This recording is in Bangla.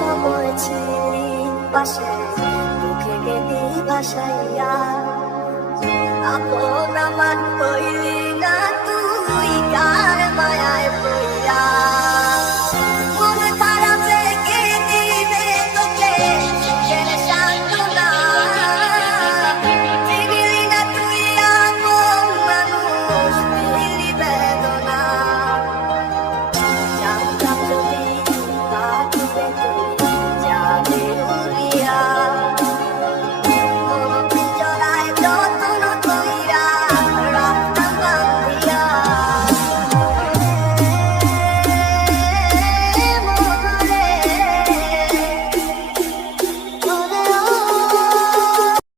সময় ছিলি পাশে মুখে গেলি ভাসাইয়া আপন আমার কইলি না